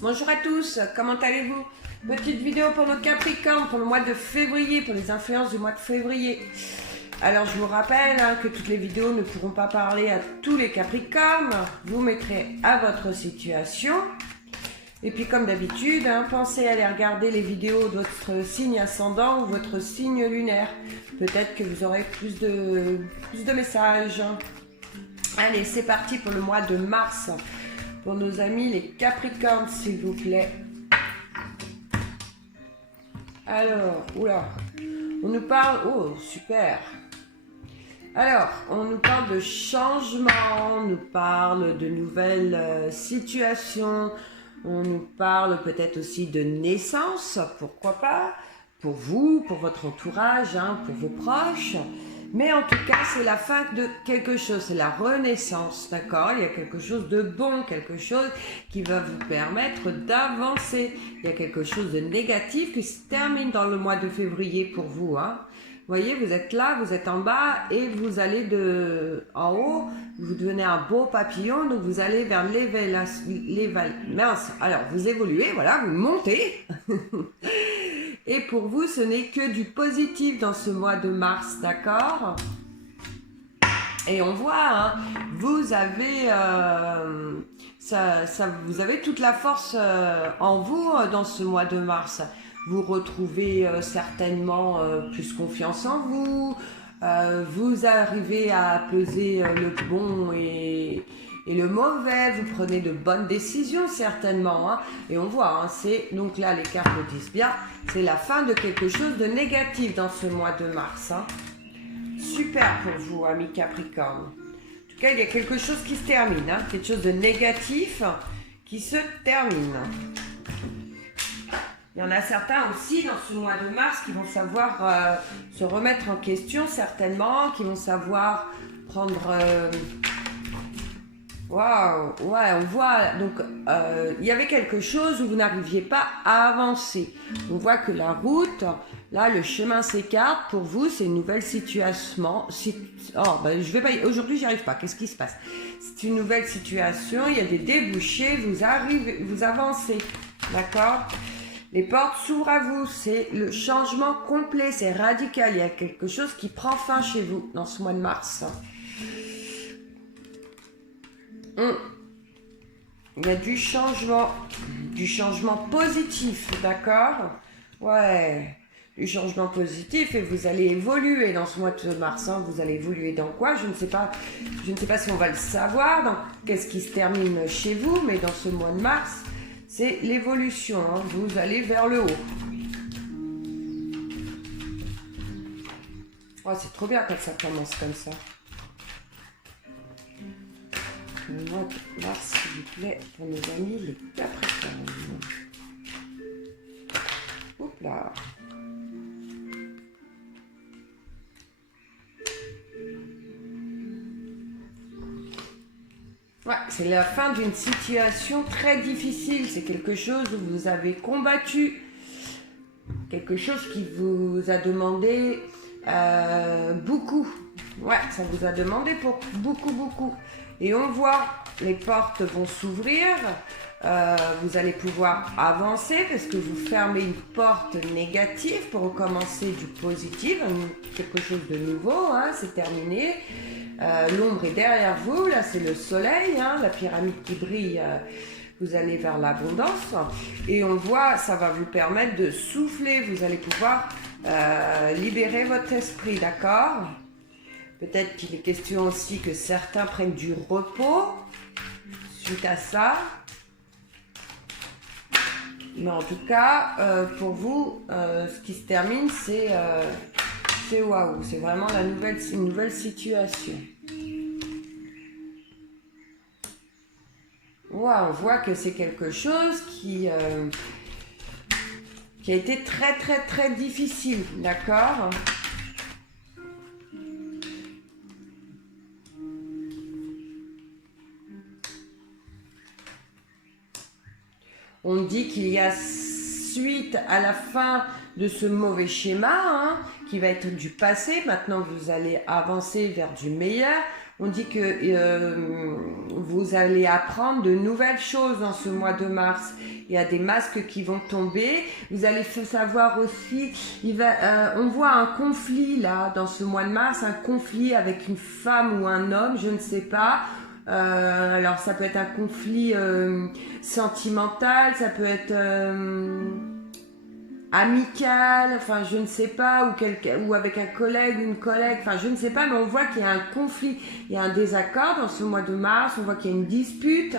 Bonjour à tous, comment allez-vous? Petite vidéo pour nos Capricornes, pour le mois de février, pour les influences du mois de février. Alors je vous rappelle que toutes les vidéos ne pourront pas parler à tous les Capricornes. Vous mettrez à votre situation. Et puis comme d'habitude, pensez à aller regarder les vidéos de votre signe ascendant ou votre signe lunaire. Peut-être que vous aurez plus de messages. Allez, c'est parti pour le mois de mars. Pour nos amis les Capricornes, s'il vous plaît. Alors, oula, on nous parle... Oh, super. Alors, on nous parle de changement, on nous parle de nouvelles situations, on nous parle peut-être aussi de naissance, pourquoi pas, pour vous, pour votre entourage, pour vos proches. Mais en tout cas, c'est la fin de quelque chose, c'est la renaissance, d'accord? Il y a quelque chose de bon, quelque chose qui va vous permettre d'avancer. Il y a quelque chose de négatif qui se termine dans le mois de février pour vous, Vous voyez, vous êtes là, vous êtes en bas et vous allez en haut, vous devenez un beau papillon, donc vous allez vers mince, alors vous évoluez, voilà, vous montez. Et pour vous, ce n'est que du positif dans ce mois de mars, d'accord? Et on voit, vous avez, vous avez toute la force en vous dans ce mois de mars. Vous retrouvez certainement plus confiance en vous. Vous arrivez à peser le bon et le mauvais. Vous prenez de bonnes décisions certainement. Et on voit, c'est donc là les cartes le disent bien, c'est la fin de quelque chose de négatif dans ce mois de mars. Super pour vous, amis Capricorne. En tout cas, il y a quelque chose qui se termine, quelque chose de négatif qui se termine. Il y en a certains aussi dans ce mois de mars qui vont savoir se remettre en question certainement, qui vont savoir prendre... Waouh, ouais, on voit, donc il y avait quelque chose où vous n'arriviez pas à avancer. On voit que la route, là, le chemin s'écarte. Pour vous, c'est une nouvelle situation. Je vais pas. Aujourd'hui, j'y arrive pas. Qu'est-ce qui se passe? C'est une nouvelle situation. Il y a des débouchés. Vous avancez, d'accord? Les portes s'ouvrent à vous. C'est le changement complet. C'est radical. Il y a quelque chose qui prend fin chez vous dans ce mois de mars. Il y a du changement positif, d'accord? Ouais, du changement positif et vous allez évoluer dans ce mois de mars. Vous allez évoluer dans quoi? Je ne sais pas si on va le savoir, dans qu'est-ce qui se termine chez vous, mais dans ce mois de mars, c'est l'évolution. Vous allez vers le haut. Oh, c'est trop bien quand ça commence comme ça. Le mois de mars, s'il vous plaît, pour nos amis les Capricornes. Oups là. Ouais, c'est la fin d'une situation très difficile. C'est quelque chose où vous avez combattu. Quelque chose qui vous a demandé beaucoup. Ouais, ça vous a demandé pour beaucoup. Et on voit, les portes vont s'ouvrir, vous allez pouvoir avancer parce que vous fermez une porte négative pour recommencer du positif, quelque chose de nouveau, c'est terminé. L'ombre est derrière vous, là c'est le soleil, la pyramide qui brille, vous allez vers l'abondance. Et on voit, ça va vous permettre de souffler, vous allez pouvoir libérer votre esprit, d'accord? Peut-être qu'il est question aussi que certains prennent du repos suite à ça. Mais en tout cas, pour vous, ce qui se termine, c'est waouh. C'est vraiment une nouvelle situation. Waouh, on voit que c'est quelque chose qui a été très difficile, d'accord ? On dit qu'il y a suite à la fin de ce mauvais schéma, hein, qui va être du passé. Maintenant, vous allez avancer vers du meilleur. On dit que vous allez apprendre de nouvelles choses dans ce mois de mars. Il y a des masques qui vont tomber. Vous allez savoir aussi, on voit un conflit là, dans ce mois de mars, un conflit avec une femme ou un homme, je ne sais pas. Alors ça peut être un conflit sentimental, ça peut être amical, enfin je ne sais pas, ou avec un collègue, une collègue, enfin je ne sais pas, mais on voit qu'il y a un conflit, il y a un désaccord dans ce mois de mars, on voit qu'il y a une dispute,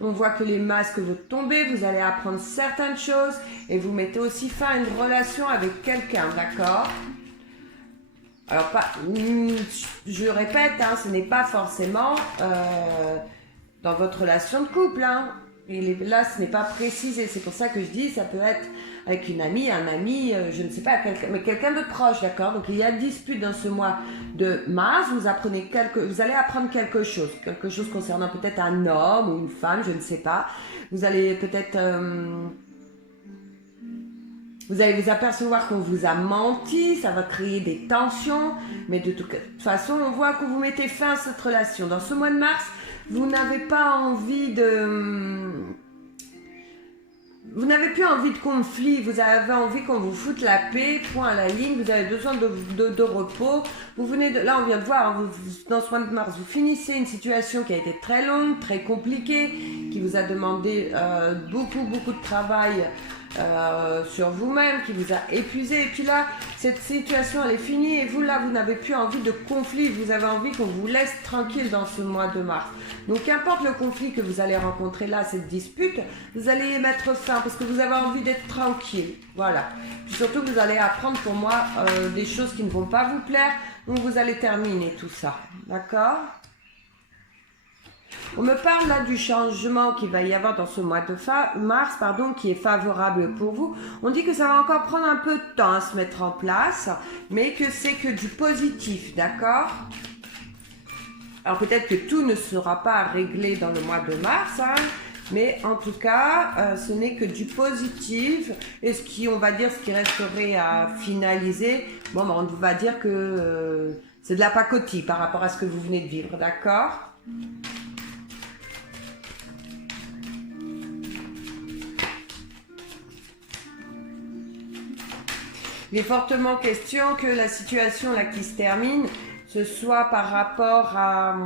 on voit que les masques vont tomber, vous allez apprendre certaines choses, et vous mettez aussi fin à une relation avec quelqu'un, d'accord? Alors, je répète, hein, ce n'est pas forcément dans votre relation de couple, hein. Là, ce n'est pas précisé, c'est pour ça que je dis, ça peut être avec une amie, un ami, je ne sais pas, mais quelqu'un de proche, d'accord? Donc il y a dispute dans ce mois de mars, vous allez apprendre quelque chose concernant peut-être un homme ou une femme, je ne sais pas. Vous allez peut-être... vous allez vous apercevoir qu'on vous a menti, ça va créer des tensions, mais de toute façon, on voit que vous mettez fin à cette relation. Dans ce mois de mars, vous n'avez pas envie de... Vous n'avez plus envie de conflit, vous avez envie qu'on vous foute la paix, point à la ligne, vous avez besoin de repos. Là, on vient de voir, hein, dans ce mois de mars, vous finissez une situation qui a été très longue, très compliquée, qui vous a demandé beaucoup de travail sur vous-même, qui vous a épuisé. Et puis là, cette situation, elle est finie et vous, là, vous n'avez plus envie de conflit, vous avez envie qu'on vous laisse tranquille dans ce mois de mars. Donc, qu'importe le conflit que vous allez rencontrer là, cette dispute, vous allez y mettre fin parce que vous avez envie d'être tranquille. Voilà. Puis surtout, vous allez apprendre pour moi des choses qui ne vont pas vous plaire. Donc, vous allez terminer tout ça. D'accord ? On me parle là du changement qu'il va y avoir dans ce mois de mars, qui est favorable pour vous. On dit que ça va encore prendre un peu de temps à se mettre en place, mais que c'est que du positif, d'accord ? Alors peut-être que tout ne sera pas réglé dans le mois de mars, hein, mais en tout cas, ce n'est que du positif. Et on va dire, ce qui resterait à finaliser, bon, on va dire que c'est de la pacotille par rapport à ce que vous venez de vivre, d'accord ? Il est fortement question que la situation là qui se termine, ce soit par rapport à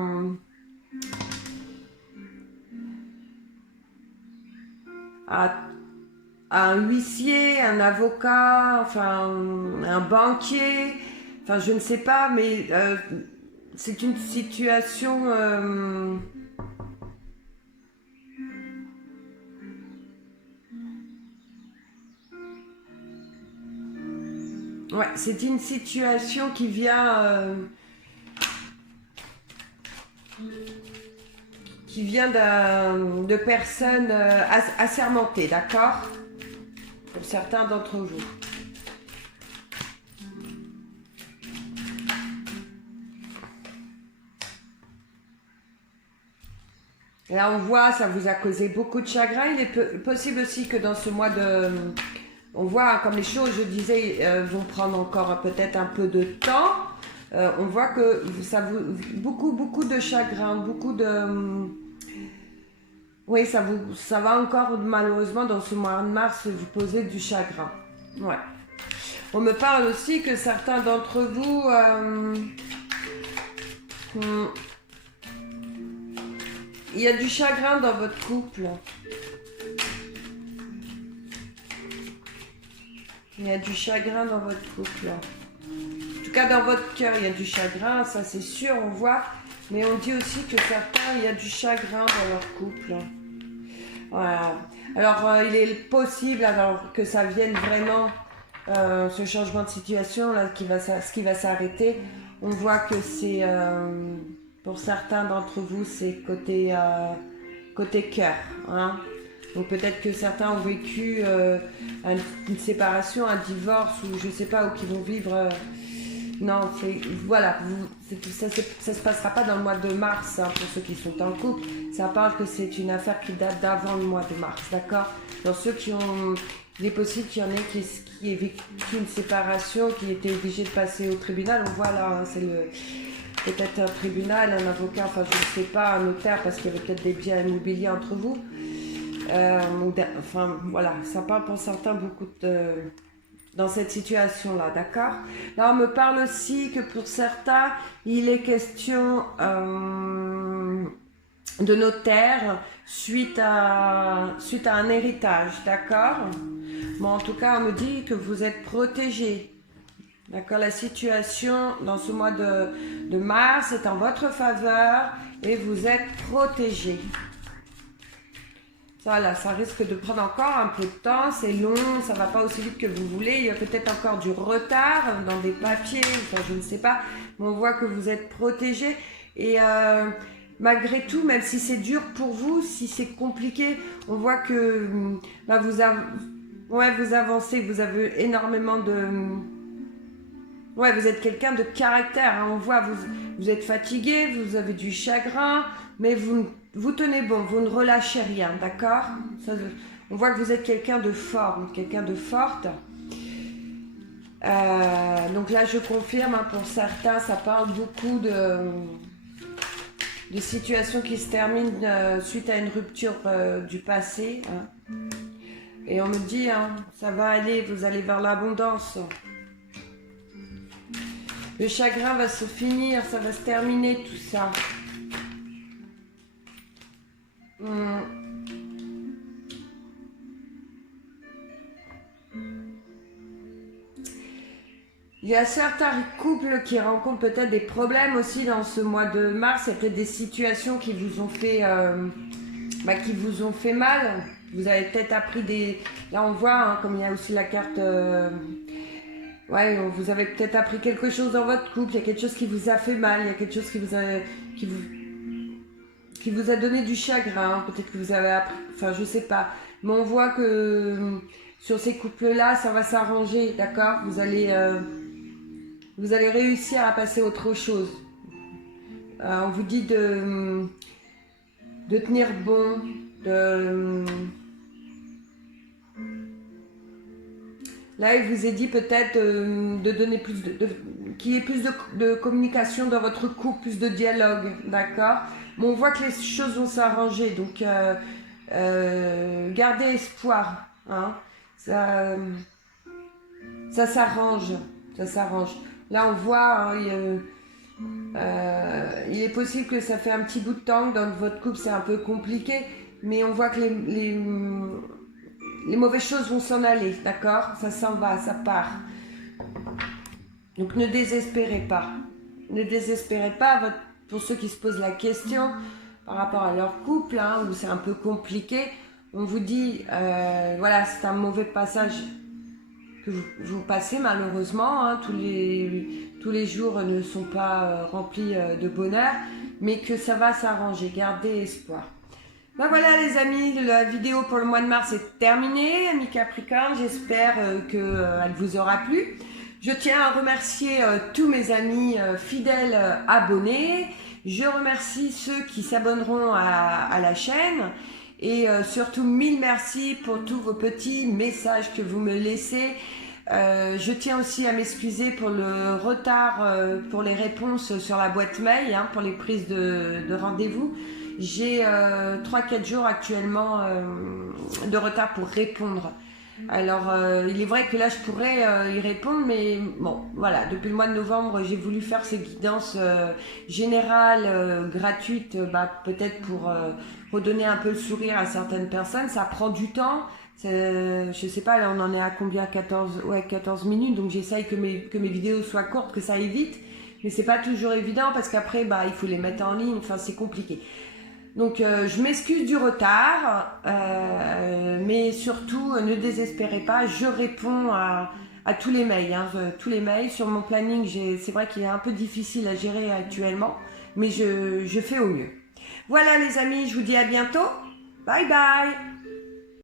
un huissier, un avocat, enfin un banquier, enfin je ne sais pas, mais c'est une situation... Ouais, c'est une situation qui vient de personnes assermentées, d'accord? Pour certains d'entre vous. Là, on voit, ça vous a causé beaucoup de chagrin. Il est possible aussi que dans ce mois de... On voit comme les choses, je disais, vont prendre encore peut-être un peu de temps. On voit que ça vous... Beaucoup de chagrin, beaucoup de... Oui, ça va encore malheureusement dans ce mois de mars vous poser du chagrin. Ouais. On me parle aussi que certains d'entre vous... il y a du chagrin dans votre couple. Il y a du chagrin dans votre couple. En tout cas, dans votre cœur, il y a du chagrin, ça c'est sûr, on voit. Mais on dit aussi que certains, il y a du chagrin dans leur couple. Voilà. Alors, il est possible que ça vienne vraiment, ce changement de situation, là, ce qui va s'arrêter. On voit que c'est, pour certains d'entre vous, c'est côté cœur. Hein. Donc peut-être que certains ont vécu une séparation, un divorce, ou je ne sais pas, ou qui vont vivre... non, voilà, ça ne se passera pas dans le mois de mars, hein, pour ceux qui sont en couple. Ça parle que c'est une affaire qui date d'avant le mois de mars, d'accord? Dans ceux qui Il est possible qu'il y en ait qui ait vécu une séparation, qui était obligé de passer au tribunal. On voit là, hein, c'est peut-être un tribunal, un avocat, enfin je ne sais pas, un notaire, parce qu'il y avait peut-être des biens immobiliers entre vous. Enfin voilà, ça parle pour certains beaucoup dans cette situation-là, d'accord? Là, on me parle aussi que pour certains, il est question de notaire suite à un héritage, d'accord? Bon, en tout cas, on me dit que vous êtes protégé. D'accord, la situation dans ce mois de mars est en votre faveur et vous êtes protégé. Ça, là, ça risque de prendre encore un peu de temps, c'est long, ça va pas aussi vite que vous voulez. Il y a peut-être encore du retard dans des papiers, enfin, je ne sais pas. Mais on voit que vous êtes protégé et malgré tout, même si c'est dur pour vous, si c'est compliqué, on voit que bah, vous avancez, vous avez énormément de... Ouais, vous êtes quelqu'un de caractère, hein. On voit, vous êtes fatigué, vous avez du chagrin, mais vous tenez bon, vous ne relâchez rien, d'accord? On voit que vous êtes quelqu'un de fort, quelqu'un de forte. Donc là, je confirme, hein, pour certains, ça parle beaucoup de situations qui se terminent suite à une rupture du passé. Hein. Et on me dit, hein, ça va aller, vous allez vers l'abondance. Le chagrin va se finir, ça va se terminer tout ça. Il y a certains couples qui rencontrent peut-être des problèmes aussi dans ce mois de mars. Il y a peut-être des situations qui vous ont fait, mal. Vous avez peut-être appris des... Là on voit, hein, comme il y a aussi la carte... Ouais, vous avez peut-être appris quelque chose dans votre couple, il y a quelque chose qui vous a fait mal, il y a quelque chose qui vous a donné du chagrin, peut-être que vous avez appris, enfin je sais pas. Mais on voit que sur ces couples-là, ça va s'arranger, d'accord? Vous allez réussir à passer à autre chose. On vous dit de tenir bon, Là, il vous est dit peut-être de donner plus qu'il y ait plus de communication dans votre couple, plus de dialogue, d'accord? Mais on voit que les choses vont s'arranger, donc gardez espoir, hein? Ça s'arrange, ça s'arrange. Là, on voit, hein, il est possible que ça fait un petit bout de temps que dans votre couple c'est un peu compliqué, mais on voit que les mauvaises choses vont s'en aller, d'accord? Ça s'en va, ça part. Donc ne désespérez pas. Ne désespérez pas, pour ceux qui se posent la question par rapport à leur couple, hein, où c'est un peu compliqué. On vous dit, voilà, c'est un mauvais passage que vous passez malheureusement. Hein, tous les jours ne sont pas remplis de bonheur, mais que ça va s'arranger. Gardez espoir. Ben voilà les amis, la vidéo pour le mois de mars est terminée, amis Capricorne, j'espère qu'elle vous aura plu. Je tiens à remercier tous mes amis fidèles abonnés, je remercie ceux qui s'abonneront à la chaîne et surtout 1000 merci pour tous vos petits messages que vous me laissez. Je tiens aussi à m'excuser pour le retard pour les réponses sur la boîte mail, hein, pour les prises de rendez-vous. J'ai 3-4 jours actuellement de retard pour répondre. Alors, il est vrai que là, je pourrais y répondre, mais bon, voilà. Depuis le mois de novembre, j'ai voulu faire ces guidances générales, gratuites, peut-être pour redonner un peu le sourire à certaines personnes. Ça prend du temps. Je sais pas, là, on en est à combien? 14 minutes. Donc, j'essaye que mes vidéos soient courtes, que ça aille vite. Mais c'est pas toujours évident parce qu'après, il faut les mettre en ligne. Enfin, c'est compliqué. Donc je m'excuse du retard, mais surtout ne désespérez pas, je réponds à tous les mails, hein, tous les mails. Sur mon planning, c'est vrai qu'il est un peu difficile à gérer actuellement, mais je fais au mieux. Voilà les amis, je vous dis à bientôt, bye bye.